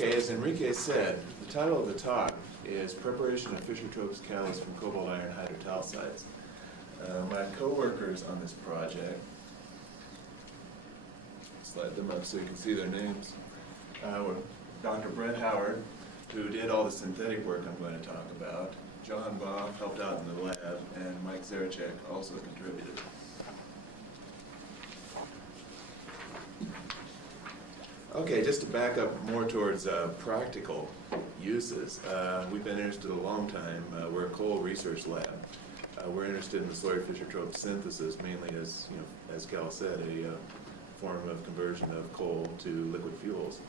Okay, as Enrique said, the title of the talk is Preparation of Fischer-Tropsch Catalyst from Cobalt Iron Hydrotalcites. My co-workers on this project, slide them up so you can see their names, were Dr. Brett Howard, who did all the synthetic work I'm going to talk about. John Bob helped out in the lab, and Mike Zarachek also contributed. Okay, just to back up more towards practical uses, we've been interested a long time. We're a coal research lab. We're interested in the slurry Fischer-Tropsch synthesis, mainly as Cal said, a form of conversion of coal to liquid fuels.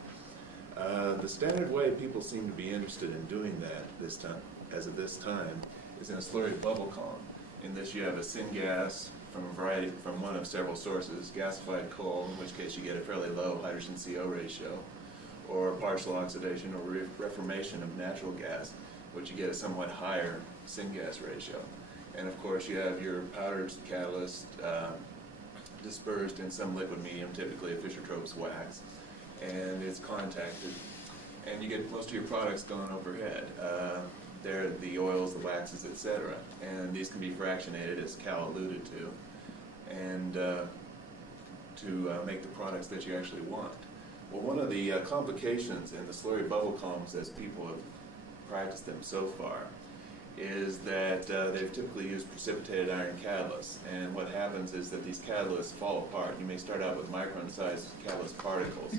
The standard way people seem to be interested in doing that this time, as of this time, is in a slurry bubble column. In this, you have a syngas from one of several sources, gasified coal, in which case you get a fairly low hydrogen-CO ratio, or partial oxidation or reformation of natural gas, which you get a somewhat higher syngas ratio. And of course, you have your powdered catalyst dispersed in some liquid medium, typically a Fischer-Tropsch wax, and it's contacted, and you get most of your products going overhead. They're the oils, the waxes, etc. And these can be fractionated, as Cal alluded to, and to make the products that you actually want. Well, one of the complications in the slurry bubble columns, as people have practiced them so far, is that they've typically used precipitated iron catalysts. And what happens is that these catalysts fall apart. You may start out with micron-sized catalyst particles,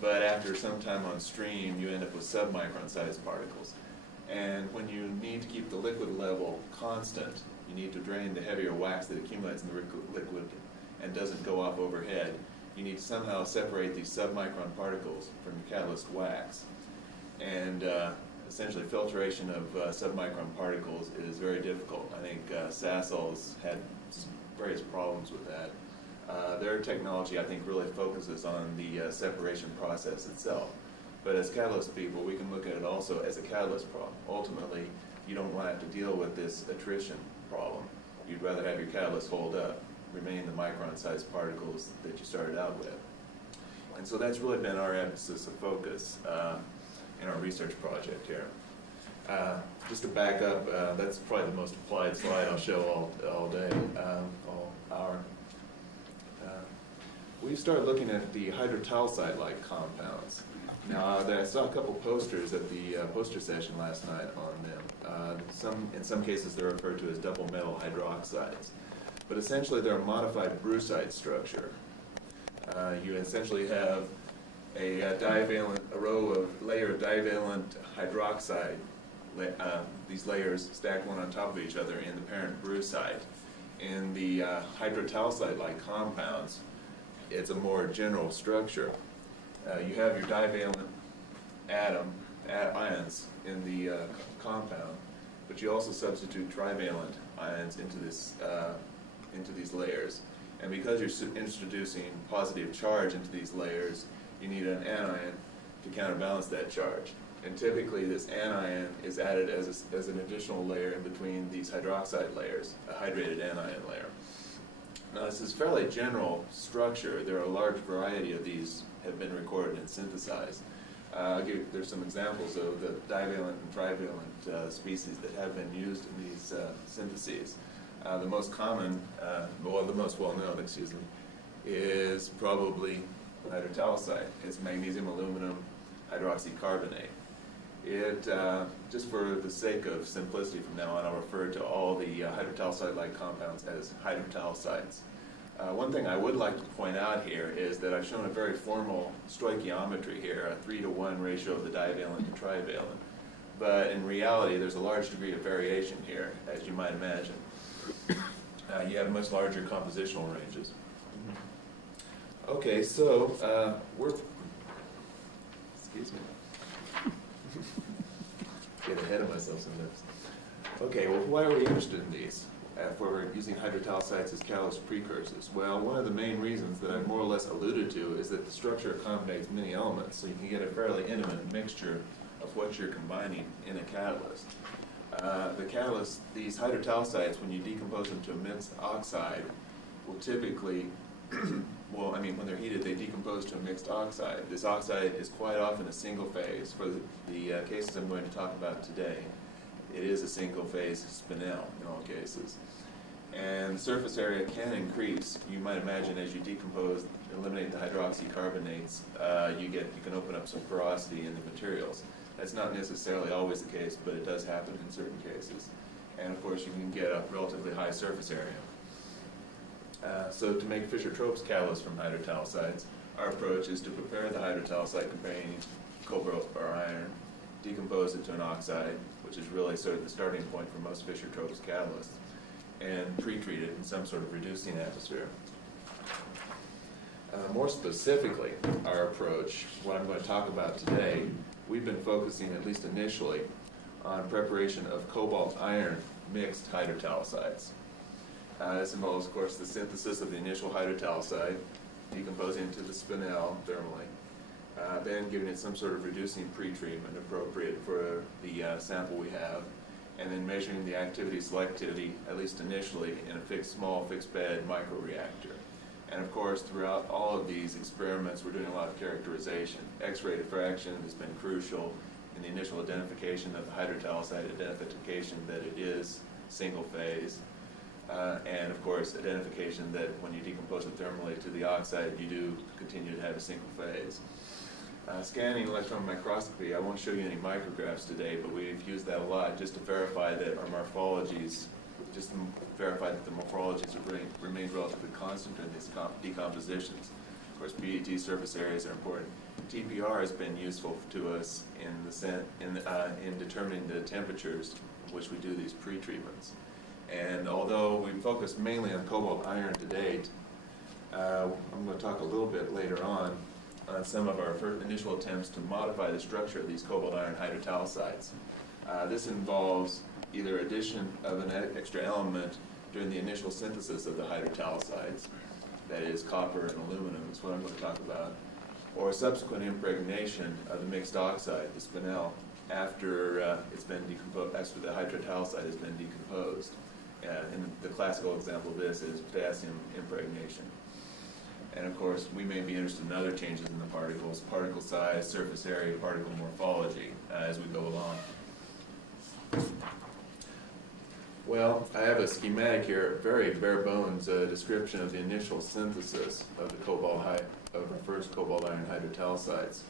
but after some time on stream, you end up with submicron-sized particles. And when you need to keep the liquid level constant, you need to drain the heavier wax that accumulates in the liquid and doesn't go off overhead. You need to somehow separate these submicron particles from your catalyst wax. And essentially filtration of submicron particles is very difficult. I think Sasol's had various problems with that. Their technology, I think, really focuses on the separation process itself. But as catalyst people, we can look at it also as a catalyst problem. Ultimately, you don't want to have to deal with this attrition problem. You'd rather have your catalyst hold up, remain the micron-sized particles that you started out with. And so that's really been our emphasis of focus in our research project here. Just to back up, that's probably the most applied slide I'll show all day, all hour. We started looking at the hydrotalcite-like compounds. Now, I saw a couple posters at the poster session last night on them. In some cases, they're referred to as double metal hydroxides. But essentially, they're a modified brucite structure. You essentially have a layer of divalent hydroxide. These layers stack one on top of each other in the parent brucite. In the hydrotalcite-like compounds, it's a more general structure. You have your divalent ions in the compound, but you also substitute trivalent ions into these layers. And because you're introducing positive charge into these layers, you need an anion to counterbalance that charge. And typically, this anion is added as an additional layer in between these hydroxide layers, a hydrated anion layer. Now, this is fairly general structure. There are a large variety of these have been recorded and synthesized. There's some examples of the divalent and trivalent species that have been used in these syntheses. The most common, the most well-known, is probably hydrotalcite. It's magnesium aluminum hydroxycarbonate. It, just for the sake of simplicity from now on, I'll refer to all the hydrotalcite-like compounds as hydrotalcites. One thing I would like to point out here is that I've shown a very formal stoichiometry here, a 3-to-1 ratio of the divalent to trivalent. But in reality, there's a large degree of variation here, as you might imagine. You have much larger compositional ranges. Okay, so excuse me. Get ahead of myself sometimes. Okay, well, why are we interested in these? If we're using hydrotalcites as catalyst precursors? Well, one of the main reasons that I've more or less alluded to is that the structure accommodates many elements, so you can get a fairly intimate mixture of what you're combining in a catalyst. The catalyst, these hydrotalcites, when you decompose them to immense oxide, will typically well, I mean, when they're heated, they decompose to a mixed oxide. This oxide is quite often a single phase. For the cases I'm going to talk about today, it is a single phase spinel in all cases. And the surface area can increase. You might imagine as you decompose, eliminate the hydroxycarbonates, you can open up some porosity in the materials. That's not necessarily always the case, but it does happen in certain cases. And of course, you can get a relatively high surface area. So to make Fischer-Tropsch catalyst from hydrotalcites, our approach is to prepare the hydrotalcite containing cobalt or iron, decompose it to an oxide, which is really sort of the starting point for most Fischer-Tropsch catalysts, and pre-treat it in some sort of reducing atmosphere. More specifically, our approach, what I'm going to talk about today, we've been focusing, at least initially, on preparation of cobalt-iron mixed hydrotalcites. This involves, of course, the synthesis of the initial hydrotalcite, decomposing into the spinel thermally, then giving it some sort of reducing pre-treatment appropriate for the sample we have, and then measuring the activity selectivity, at least initially, in a small fixed bed microreactor. And of course, throughout all of these experiments, we're doing a lot of characterization. X-ray diffraction has been crucial in the initial identification of the hydrotalcite, identification that it is single phase, and of course, identification that when you decompose it thermally to the oxide, you do continue to have a single phase. Scanning electron microscopy, I won't show you any micrographs today, but we've used that a lot just to verify that our morphologies, just to verify that the morphologies have remained relatively constant in these decompositions. Of course, PET surface areas are important. TPR has been useful to us in determining the temperatures in which we do these pre-treatments. And although we focused mainly on cobalt iron to date, I'm going to talk a little bit later on some of our initial attempts to modify the structure of these cobalt iron hydrotalcites. This involves either addition of an extra element during the initial synthesis of the hydrotalcites, that is copper and aluminum is what I'm going to talk about, or subsequent impregnation of the mixed oxide, the spinel, after it's been decomposed, after the hydrotalcite has been decomposed. And the classical example of this is potassium impregnation. And of course, we may be interested in other changes in the particles, particle size, surface area, particle morphology, as we go along. Well, I have a schematic here, very bare bones description of the initial synthesis of the of our first cobalt iron hydrotalcites.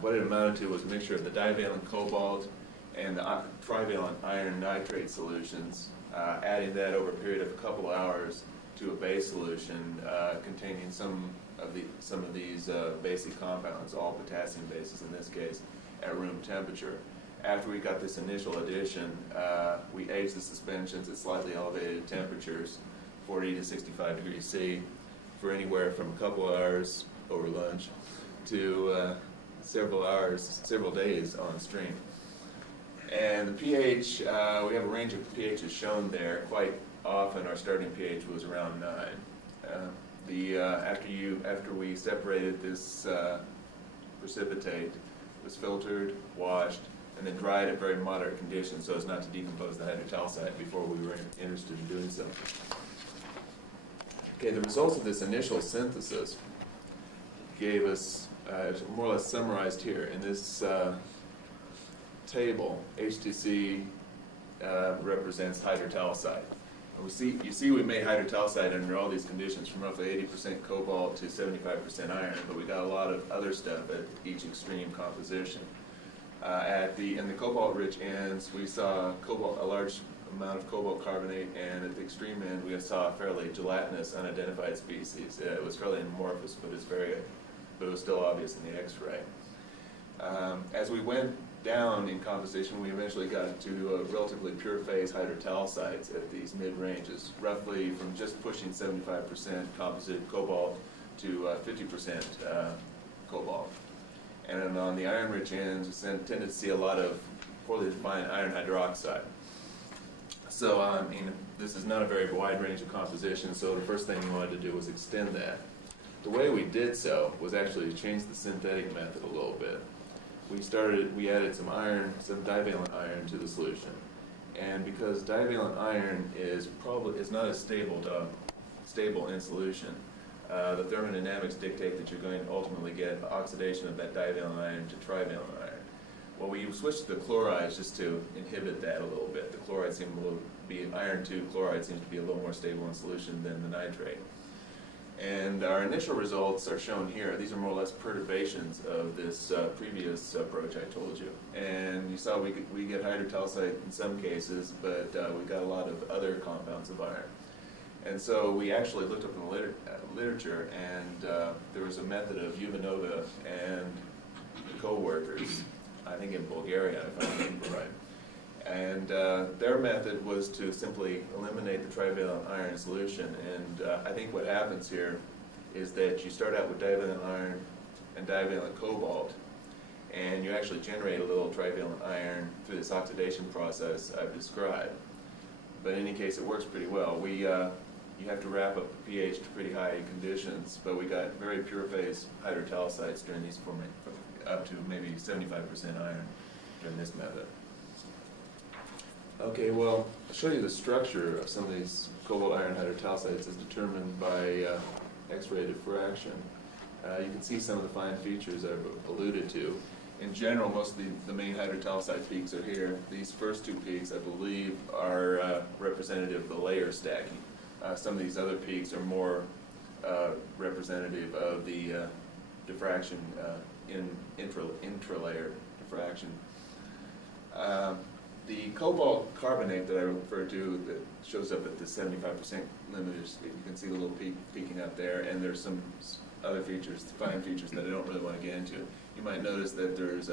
What it amounted to was a mixture of the divalent cobalt and the trivalent iron nitrate solutions, adding that over a period of a couple hours to a base solution containing some of these basic compounds, all potassium bases in this case, at room temperature. After we got this initial addition, we aged the suspensions at slightly elevated temperatures, 40 to 65 degrees C, for anywhere from a couple hours over lunch to several days on stream. And the pH, we have a range of pHs shown there. Quite often our starting pH was around 9. After we separated this precipitate, it was filtered, washed, and then dried at very moderate conditions so as not to decompose the hydrotalcite before we were interested in doing so. Okay, the results of this initial synthesis gave us, more or less summarized here in this table. HTC represents hydrotalcite. You see we made hydrotalcite under all these conditions from roughly 80% cobalt to 75% iron, but we got a lot of other stuff at each extreme composition. In the cobalt-rich ends, we saw a large amount of cobalt carbonate, and at the extreme end, we saw a fairly gelatinous, unidentified species. It was fairly amorphous, but it was still obvious in the X-ray. As we went down in composition, we eventually got to relatively pure phase hydrotalcites at these mid-ranges, roughly from just pushing 75% composite cobalt to 50% cobalt. And on the iron-rich ends, we tended to see a lot of poorly defined iron hydroxide. So, this is not a very wide range of composition, so the first thing we wanted to do was extend that. The way we did so was actually to change the synthetic method a little bit. We added some divalent iron to the solution. And because divalent iron is not as stable in solution, the thermodynamics dictate that you're going to ultimately get oxidation of that divalent iron to trivalent iron. Well, we switched to the chlorides just to inhibit that a little bit. The chloride seemed to be, iron 2 chloride seems to be a little more stable in solution than the nitrate. And our initial results are shown here. These are more or less perturbations of this previous approach I told you. And you saw we get hydrotalcite in some cases, but we got a lot of other compounds of iron. And so we actually looked up in the literature, and there was a method of Uvanova and co-workers, I think in Bulgaria, if I remember right. And their method was to simply eliminate the trivalent iron solution. And I think what happens here is that you start out with divalent iron and divalent cobalt, and you actually generate a little trivalent iron through this oxidation process I've described. But in any case, it works pretty well. You have to wrap up the pH to pretty high conditions, but we got very pure phase hydrotalcites during these up to maybe 75% iron during this method. Okay, well, I'll show you the structure of some of these cobalt iron hydrotalcites as determined by Xray diffraction. You can see some of the fine features I've alluded to. In general, most of the main hydrotalcite peaks are here. These first two peaks, I believe, are representative of the layer stacking. Some of these other peaks are more representative of the diffraction in intralayer diffraction. The cobalt carbonate that I referred to that shows up at the 75% limit, you can see the little peak peeking up there, and there's some other features, fine features that I don't really want to get into. You might notice that there's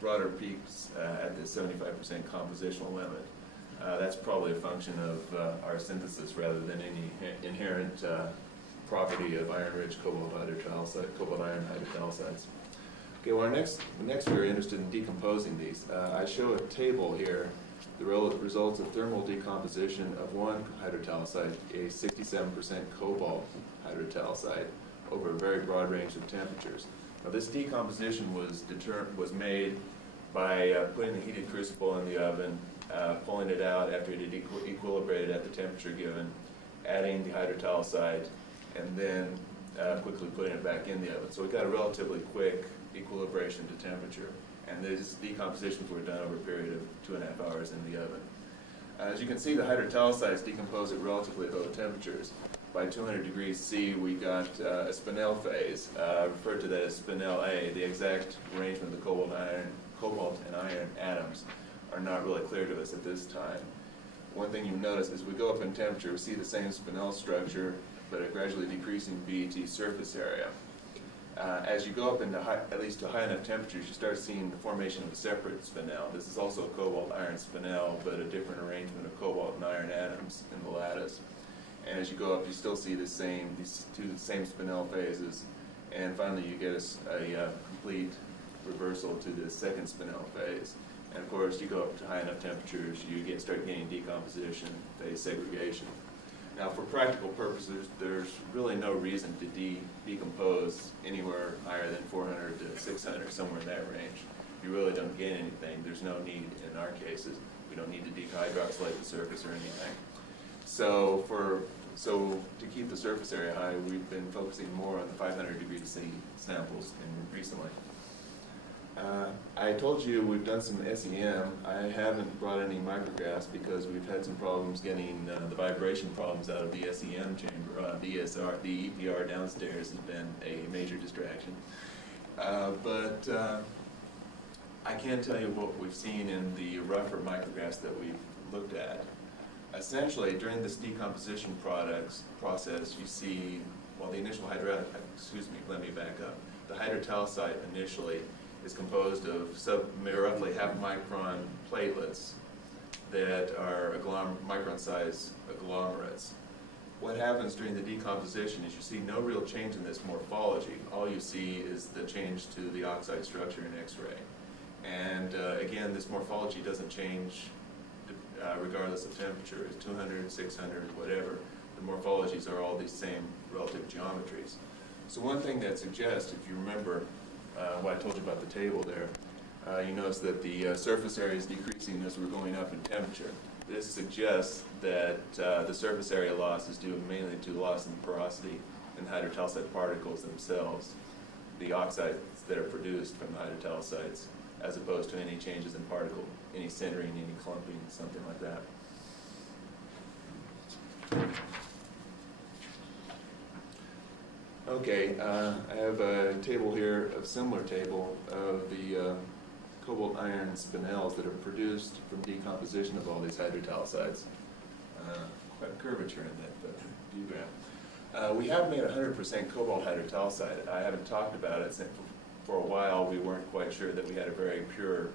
broader peaks at the 75% compositional limit. That's probably a function of our synthesis rather than any inherent property of iron-rich cobalt iron hydrotalcites. Okay, well, next we're interested in decomposing these. I show a table here, the results of thermal decomposition of one hydrotalcite, a 67% cobalt hydrotalcite, over a very broad range of temperatures. Now, this decomposition was made by putting the heated crucible in the oven, pulling it out after it had equilibrated at the temperature given, adding the hydrotalcite, and then quickly putting it back in the oven. So we got a relatively quick equilibration to temperature, and these decompositions were done over a period of 2.5 hours in the oven. As you can see, the hydrotalcites decompose at relatively low temperatures. By 200 degrees C, we got a spinel phase, referred to that as spinel A. The exact arrangement of the cobalt and iron atoms are not really clear to us at this time. One thing you notice is we go up in temperature, we see the same spinel structure, but a gradually decreasing BET surface area. As you go up into at least to high enough temperatures, you start seeing the formation of a separate spinel. This is also a cobalt iron spinel, but a different arrangement of cobalt and iron atoms in the lattice. And as you go up, you still see these two same spinel phases, and finally you get a complete reversal to the second spinel phase. And of course, you go up to high enough temperatures, you start getting decomposition, phase segregation. Now, for practical purposes, there's really no reason to decompose anywhere higher than 400 to 600, somewhere in that range. You really don't gain anything. There's no need in our cases. We don't need to dehydroxylate the surface or anything. So to keep the surface area high, we've been focusing more on the 500 degree C samples recently. I told you we've done some SEM. I haven't brought any micrographs because we've had some problems getting the vibration problems out of the SEM chamber. The ESR, the EPR downstairs has been a major distraction. But I can tell you what we've seen in the rougher micrographs that we've looked at. Essentially, during this decomposition process, you see, well, the initial let me back up. The hydrotalcite initially is composed of roughly half-micron platelets that are micron-sized agglomerates. What happens during the decomposition is you see no real change in this morphology. All you see is the change to the oxide structure in Xray. And again, this morphology doesn't change regardless of temperature. It's 200, 600, whatever. The morphologies are all these same relative geometries. So one thing that suggests, if you remember what I told you about the table there, you notice that the surface area is decreasing as we're going up in temperature. This suggests that the surface area loss is due mainly to loss in porosity in hydrotalcite particles themselves, the oxides that are produced from the hydrotalcites, as opposed to any changes in particle, any sintering, any clumping, something like that. Okay, I have a table here, a similar table of the cobalt iron spinels that are produced from decomposition of all these hydrotalcites. Quite a curvature in that view graph. We have made 100% cobalt hydrotalcite. I haven't talked about it since for a while. We weren't quite sure that we had a very pure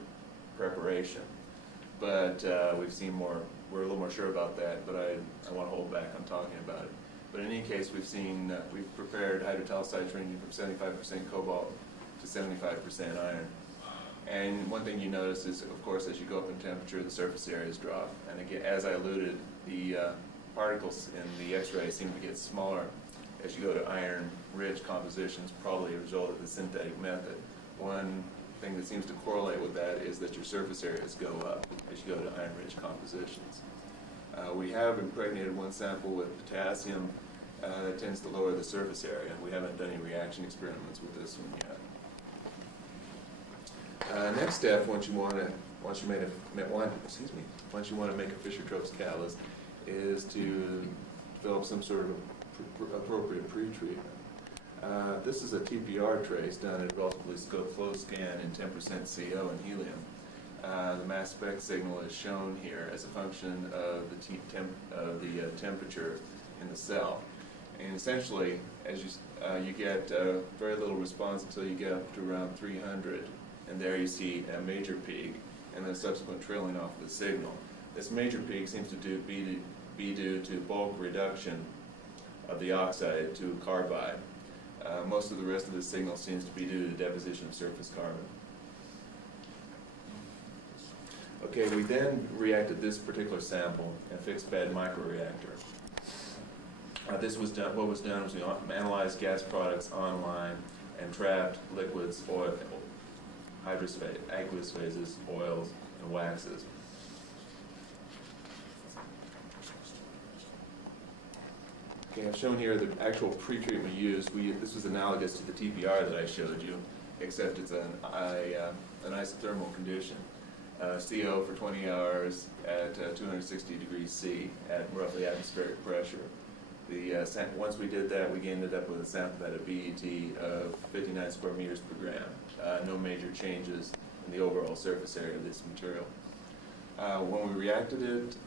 preparation, but we've seen more. We're a little more sure about that, but I want to hold back on talking about it. But in any case, we've prepared hydrotalcites ranging from 75% cobalt to 75% iron. And one thing you notice is, of course, as you go up in temperature, the surface areas drop. And again, as I alluded, the particles in the X-ray seem to get smaller as you go to iron-rich compositions, probably a result of the synthetic method. One thing that seems to correlate with that is that your surface areas go up as you go to iron-rich compositions. We have impregnated one sample with potassium that tends to lower the surface area. We haven't done any reaction experiments with this one yet. Next step, once you want to make a Fischer-Tropsch catalyst, is to develop some sort of appropriate pretreatment. This is a TPR trace done at relatively close scan in 10% CO and helium. The mass spec signal is shown here as a function of the temperature in the cell. And essentially, as you get very little response until you get up to around 300, and there you see a major peak and then subsequent trailing off of the signal. This major peak seems to be due to bulk reduction of the oxide to carbide. Most of the rest of the signal seems to be due to deposition of surface carbon. Okay, we then reacted this particular sample in a fixed bed microreactor. What was done was we analyzed gas products online and trapped liquids, oil, aqueous phases, oils, and waxes. Okay, I've shown here the actual pretreatment used. This was analogous to the TPR that I showed you, except it's an isothermal condition. CO for 20 hours at 260 degrees C at roughly atmospheric pressure. Once we did that, we ended up with a sample that had a BET of 59 square meters per gram. No major changes in the overall surface area of this material. When we reacted it,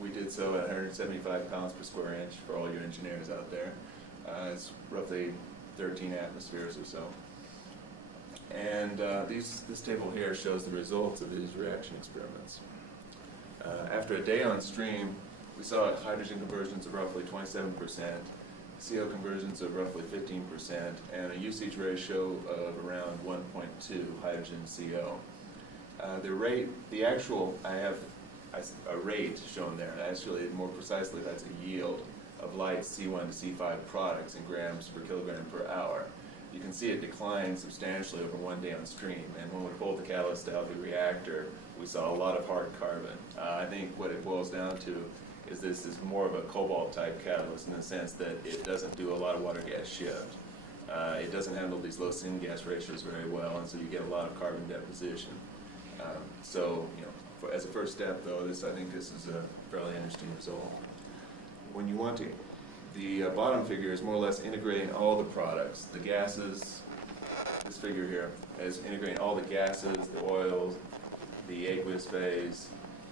we did so at 175 pounds per square inch for all your engineers out there. It's roughly 13 atmospheres or so. And this table here shows the results of these reaction experiments. After a day on stream, we saw hydrogen conversions of roughly 27%, CO conversions of roughly 15%, and a usage ratio of around 1.2 hydrogen CO. I have a rate shown there. Actually, more precisely, that's a yield of light C1 to C5 products in grams per kilogram per hour. You can see it declined substantially over one day on stream, and when we pulled the catalyst out of the reactor, we saw a lot of hard carbon. I think what it boils down to is this is more of a cobalt-type catalyst in the sense that it doesn't do a lot of water-gas shift. It doesn't handle these low syn-gas ratios very well, and so you get a lot of carbon deposition. As a first step, though, I think this is a fairly interesting result. When you want to, the bottom figure is more or less integrating all the products, the gases. This figure here is integrating all the gases, the oils, the aqueous phase,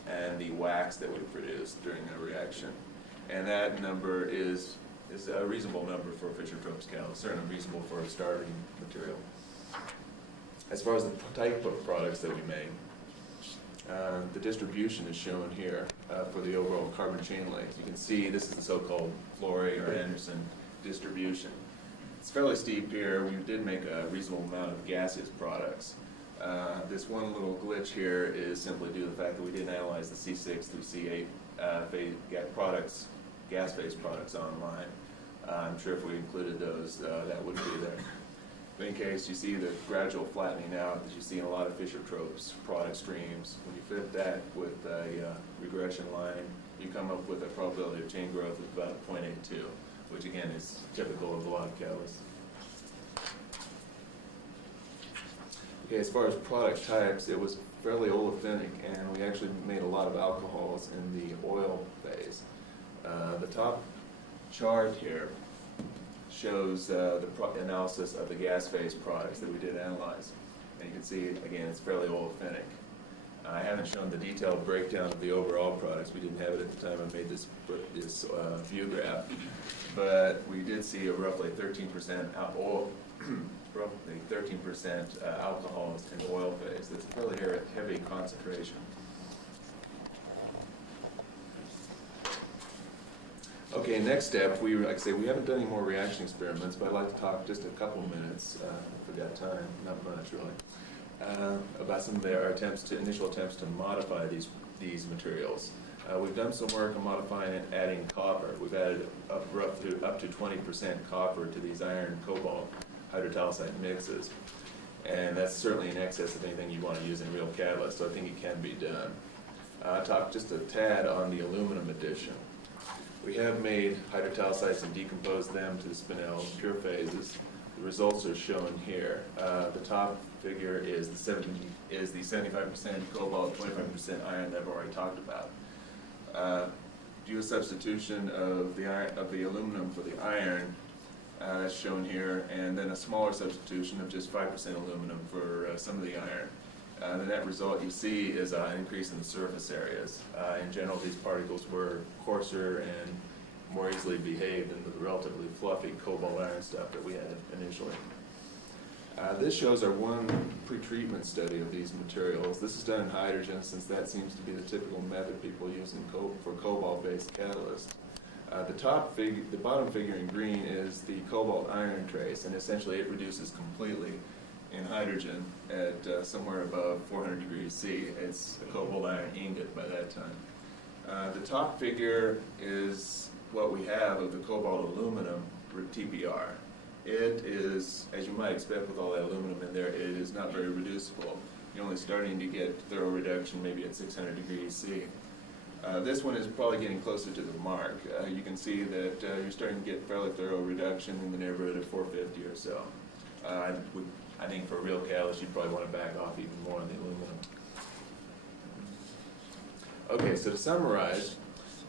and the wax that we produce during the reaction. And that number is a reasonable number for Fischer-Tropsch catalyst, certainly reasonable for a starting material. As far as the type of products that we make, the distribution is shown here for the overall carbon chain length. You can see this is the so-called Florey or Anderson distribution. It's fairly steep here. We did make a reasonable amount of gaseous products. This one little glitch here is simply due to the fact that we didn't analyze the C6 through C8 gas phase products online. I'm sure if we included those, that would be there. But in case you see the gradual flattening out that you see in a lot of Fischer-Tropsch product streams, when you fit that with a regression line, you come up with a probability of chain growth of about 0.82, which again is typical of a lot of catalysts. Okay, as far as product types, it was fairly olefinic, and we actually made a lot of alcohols in the oil phase. The top chart here shows the analysis of the gas phase products that we did analyze. And you can see, again, it's fairly olefinic. I haven't shown the detailed breakdown of the overall products. We didn't have it at the time I made this view graph. But we did see a roughly 13% roughly 13% alcohols in oil phase. That's a fairly heavy concentration. Okay, next step, like I say, we haven't done any more reaction experiments, but I'd like to talk just a couple minutes, if we got time, not much really, about some of our initial attempts to modify these materials. We've done some work on modifying and adding copper. We've added up to 20% copper to these iron cobalt hydrochalcite mixes, and that's certainly in excess of anything you want to use in real catalyst, so I think it can be done. I'll talk just a tad on the aluminum addition. We have made hydrotalcites and decomposed them to the spinels, pure phases. The results are shown here. The top figure is the 75% cobalt, 25% iron that I've already talked about. Do a substitution of the aluminum for the iron, as shown here, and then a smaller substitution of just 5% aluminum for some of the iron. The net result you see is an increase in the surface areas. In general, these particles were coarser and more easily behaved than the relatively fluffy cobalt iron stuff that we had initially. This shows our one pretreatment study of these materials. This is done in hydrogen, since that seems to be the typical method people use for cobalt-based catalysts. The bottom figure in green is the cobalt iron trace, and essentially it reduces completely in hydrogen at somewhere above 400 degrees C. It's a cobalt iron ingot by that time. The top figure is what we have of the cobalt aluminum TPR. It is, as you might expect with all that aluminum in there, it is not very reducible. You're only starting to get thorough reduction maybe at 600 degrees C. This one is probably getting closer to the mark. You can see that you're starting to get fairly thorough reduction in the neighborhood of 450 or so. I think for a real catalyst, you'd probably want to back off even more on the aluminum. Okay, so to summarize,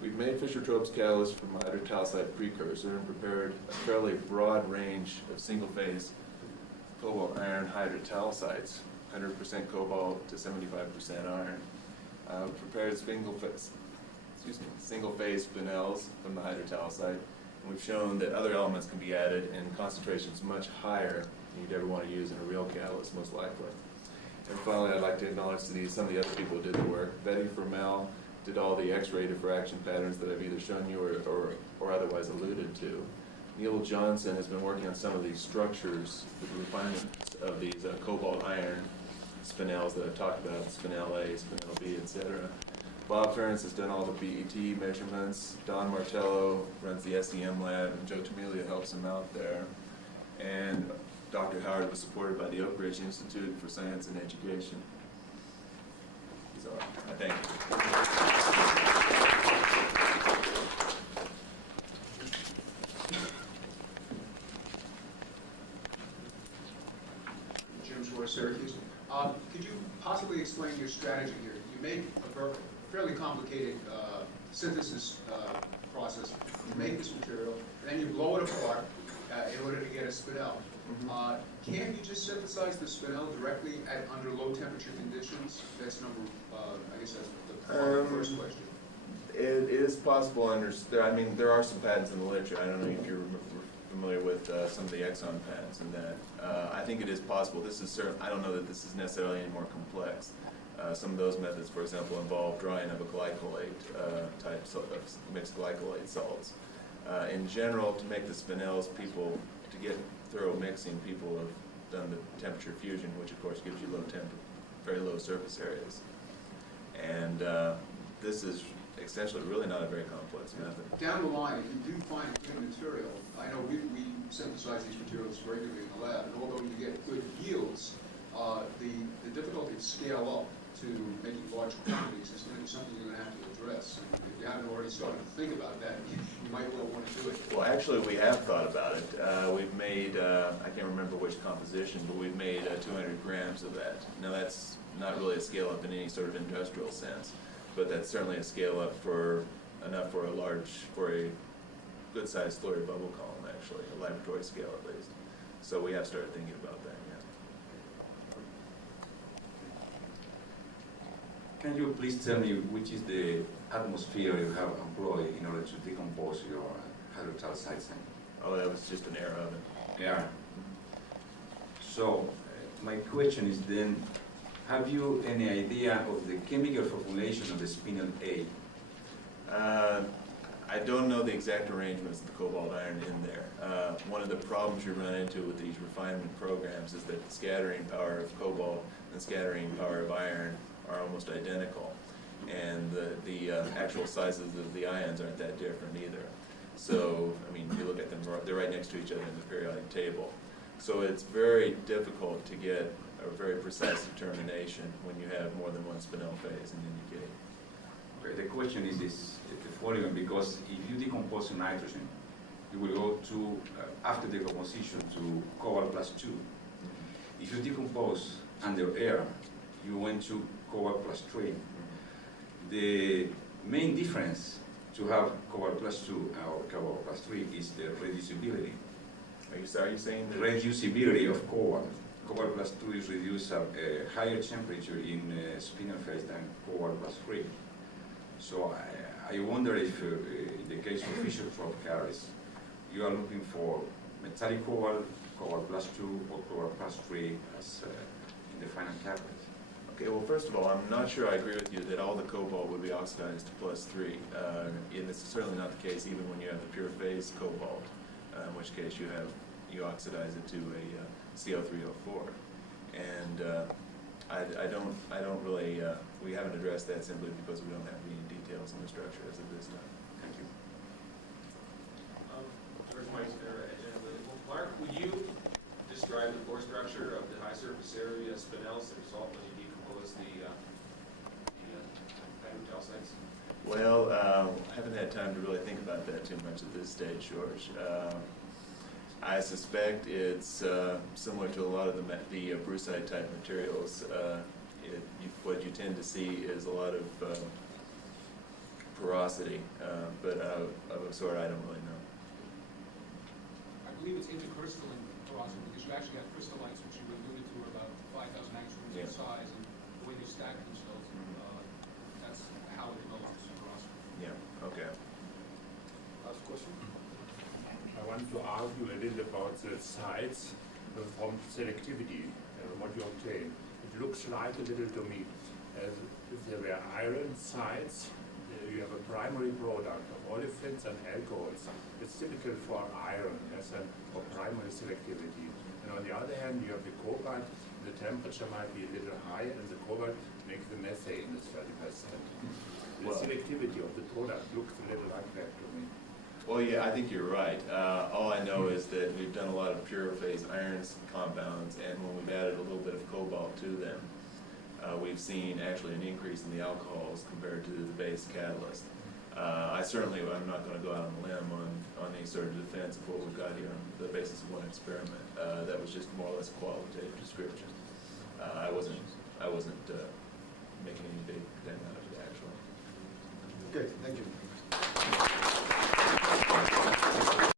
we've made Fischer-Tropsch catalyst from a hydrotalcite precursor and prepared a fairly broad range of single-phase cobalt iron hydrotalcites, 100% cobalt to 75% iron. We prepared single-phase spinels from the hydrotalcite, and we've shown that other elements can be added in concentrations much higher than you'd ever want to use in a real catalyst, most likely. And finally, I'd like to acknowledge some of the other people who did the work. Betty Fermel did all the Xray diffraction patterns that I've either shown you or otherwise alluded to. Neil Johnson has been working on some of these structures, the refinement of these cobalt iron spinels that I've talked about, spinel A, spinel B, etc. Bob Ferentz has done all the BET measurements. Don Martello runs the SEM lab, and Joe Tomilia helps him out there. And Dr. Howard was supported by the Oak Ridge Institute for Science and Education. So, I thank you. Jim Shore, Syracuse. Could you possibly explain your strategy here? You make a fairly complicated synthesis process. You make this material, and then you blow it apart in order to get a spinel. Can you just synthesize the spinel directly under low temperature conditions? That's I guess that's the first question. It is possible there are some patents in the literature. I don't know if you're familiar with some of the Exxon patents and that. I think it is possible. I don't know that this is necessarily any more complex. Some of those methods, for example, involve drying of a glycolate type of mixed glycolate salts. In general, to make the spinels, to get thorough mixing, people have done the temperature fusion, which of course gives you very low surface areas. And this is essentially really not a very complex method. Down the line, if you do find good material, I know we synthesize these materials regularly in the lab, and although you get good yields, the difficulty to scale up to making large quantities is going to be something you're going to have to address. And if you haven't already started to think about that, you might well want to do it. Well, actually, we have thought about it. We've made, I can't remember which composition, but we've made 200 grams of that. Now, that's not really a scale-up in any sort of industrial sense, but that's certainly a scale-up for enough for a good-sized slurry bubble column, actually, a laboratory scale at least. So we have started thinking about that, yeah. Can you please tell me which is the atmosphere you have employed in order to decompose your hydrotalcites? Oh, that was just an air oven. Yeah. So, my question is then, have you any idea of the chemical formulation of the spinel A? I don't know the exact arrangements of the cobalt iron in there. One of the problems you run into with these refinement programs is that the scattering power of cobalt and scattering power of iron are almost identical, and the actual sizes of the ions aren't that different either. So, I mean, you look at them, they're right next to each other in the periodic table. So it's very difficult to get a very precise determination when you have more than one spinel phase and indicate. Okay, the question is the following, because if you decompose nitrogen, you will go to, after decomposition, to cobalt plus 2. If you decompose under air, you went to cobalt plus 3. The main difference to have cobalt plus 2 or cobalt plus 3 is the reducibility. Are you saying The that? reducibility of cobalt. Cobalt plus 2 is reduced at a higher temperature in spinel phase than cobalt plus 3. So I wonder if, in the case of Fischer-Tropsch carriers, you are looking for metallic cobalt, cobalt plus 2, or cobalt plus 3 as in the final catalyst. Okay, well, first of all, I'm not sure I agree with you that all the cobalt would be oxidized to plus 3. And it's certainly not the case even when you have the pure phase cobalt, in which case you oxidize it to a CO304. And I don't really, we haven't addressed that simply because we don't have any details on the structure as of this time. Thank you. Mark, would you describe the pore structure of the high surface area spinels that result when you decompose the hydrotalcites? Well, I haven't had time to really think about that too much at this stage, George. I suspect it's similar to a lot of the brucite type materials. What you tend to see is a lot of porosity, but of a sort I don't really know. I believe it's intercrystalline porosity because you actually have crystallites, which you alluded to, are about 5,000 angstroms in size, and the way you stack them, so that's how it develops porosity. Yeah, okay. Last question? I want to argue a little about the sites from selectivity, what you obtain. It looks like a little to me as if there were iron sites. You have a primary product of olefins and alcohols. It's typical for iron as for primary selectivity. And on the other hand, you have the cobalt. The temperature might be a little high, and the cobalt makes the methane is 30%. The selectivity of the product looks a little like that to me. Well, yeah, I think you're right. All I know is that we've done a lot of pure phase irons compounds, and when we've added a little bit of cobalt to them, we've seen actually an increase in the alcohols compared to the base catalyst. I'm not going to go out on a limb on any sort of defense of what we've got here on the basis of one experiment. That was just more or less a qualitative description. I wasn't making any big thing out of it, actually. Okay, thank you.